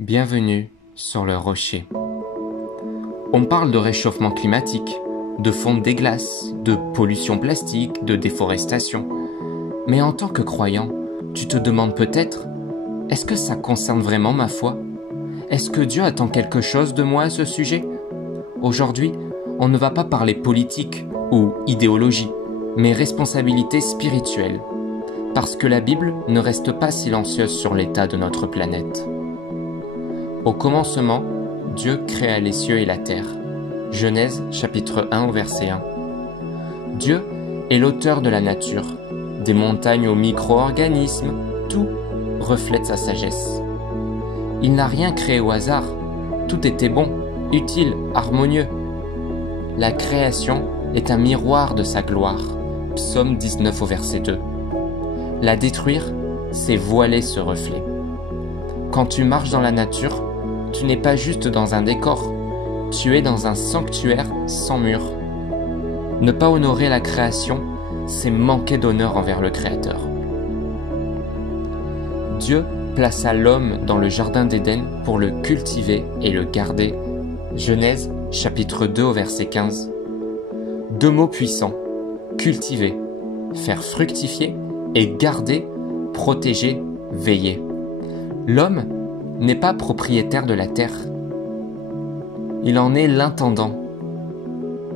Bienvenue sur le rocher. On parle de réchauffement climatique, de fonte des glaces, de pollution plastique, de déforestation. Mais en tant que croyant, tu te demandes peut-être, est-ce que ça concerne vraiment ma foi? Est-ce que Dieu attend quelque chose de moi à ce sujet? Aujourd'hui, on ne va pas parler politique ou idéologie, mais responsabilité spirituelle. Parce que la Bible ne reste pas silencieuse sur l'état de notre planète. Au commencement, Dieu créa les cieux et la terre. Genèse chapitre 1 au verset 1. Dieu est l'auteur de la nature. Des montagnes aux micro-organismes, tout reflète sa sagesse. Il n'a rien créé au hasard. Tout était bon, utile, harmonieux. La création est un miroir de sa gloire. Psaume 19 au verset 2. La détruire, c'est voiler ce reflet. Quand tu marches dans la nature, tu n'es pas juste dans un décor, tu es dans un sanctuaire sans mur. Ne pas honorer la création, c'est manquer d'honneur envers le Créateur. Dieu plaça l'homme dans le jardin d'Éden pour le cultiver et le garder. Genèse chapitre 2 au verset 15. Deux mots puissants, cultiver, faire fructifier, et garder, protéger, veiller. L'homme n'est pas propriétaire de la terre. Il en est l'intendant.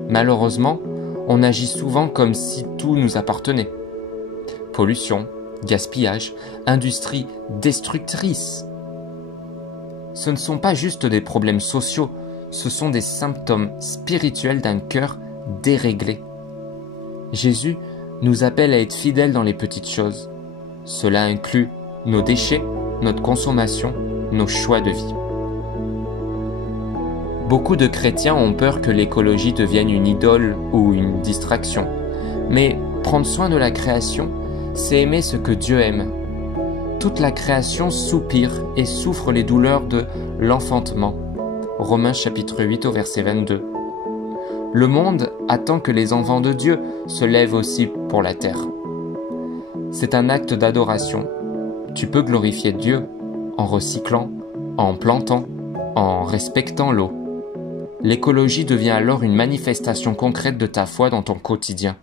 Malheureusement, on agit souvent comme si tout nous appartenait. Pollution, gaspillage, industrie destructrice. Ce ne sont pas juste des problèmes sociaux, ce sont des symptômes spirituels d'un cœur déréglé. Jésus nous appelle à être fidèles dans les petites choses. Cela inclut nos déchets, notre consommation, nos choix de vie. Beaucoup de chrétiens ont peur que l'écologie devienne une idole ou une distraction. Mais prendre soin de la création, c'est aimer ce que Dieu aime. Toute la création soupire et souffre les douleurs de l'enfantement. Romains chapitre 8 au verset 22. Le monde attend que les enfants de Dieu se lèvent aussi pour la terre. C'est un acte d'adoration. Tu peux glorifier Dieu en recyclant, en plantant, en respectant l'eau. L'écologie devient alors une manifestation concrète de ta foi dans ton quotidien.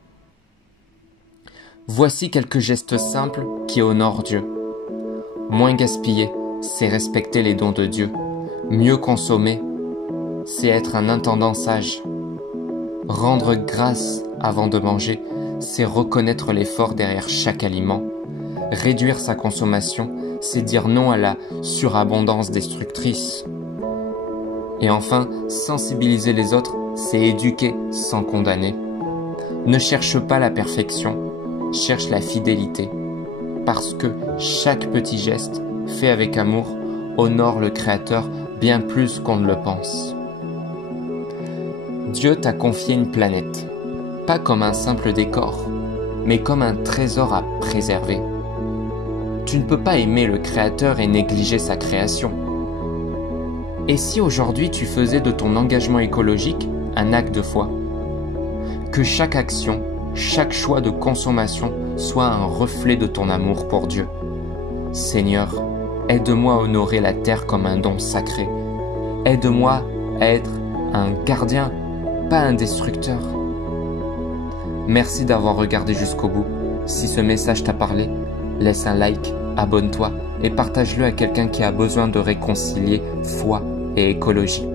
Voici quelques gestes simples qui honorent Dieu. Moins gaspiller, c'est respecter les dons de Dieu. Mieux consommer, c'est être un intendant sage. Rendre grâce avant de manger, c'est reconnaître l'effort derrière chaque aliment. Réduire sa consommation, c'est dire non à la surabondance destructrice. Et enfin, sensibiliser les autres, c'est éduquer sans condamner. Ne cherche pas la perfection, cherche la fidélité. Parce que chaque petit geste, fait avec amour, honore le Créateur bien plus qu'on ne le pense. Dieu t'a confié une planète, pas comme un simple décor, mais comme un trésor à préserver. Tu ne peux pas aimer le Créateur et négliger sa création. Et si aujourd'hui tu faisais de ton engagement écologique un acte de foi? Que chaque action, chaque choix de consommation soit un reflet de ton amour pour Dieu. Seigneur, aide-moi à honorer la terre comme un don sacré. Aide-moi à être un gardien, pas un destructeur. Merci d'avoir regardé jusqu'au bout. Si ce message t'a parlé, laisse un like, abonne-toi et partage-le à quelqu'un qui a besoin de réconcilier foi et écologie.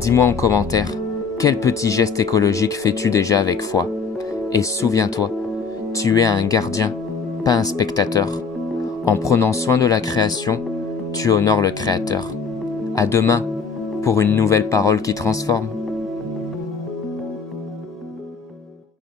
Dis-moi en commentaire, quel petit geste écologique fais-tu déjà avec foi? Et souviens-toi, tu es un gardien, pas un spectateur. En prenant soin de la création, tu honores le Créateur. À demain pour une nouvelle parole qui transforme.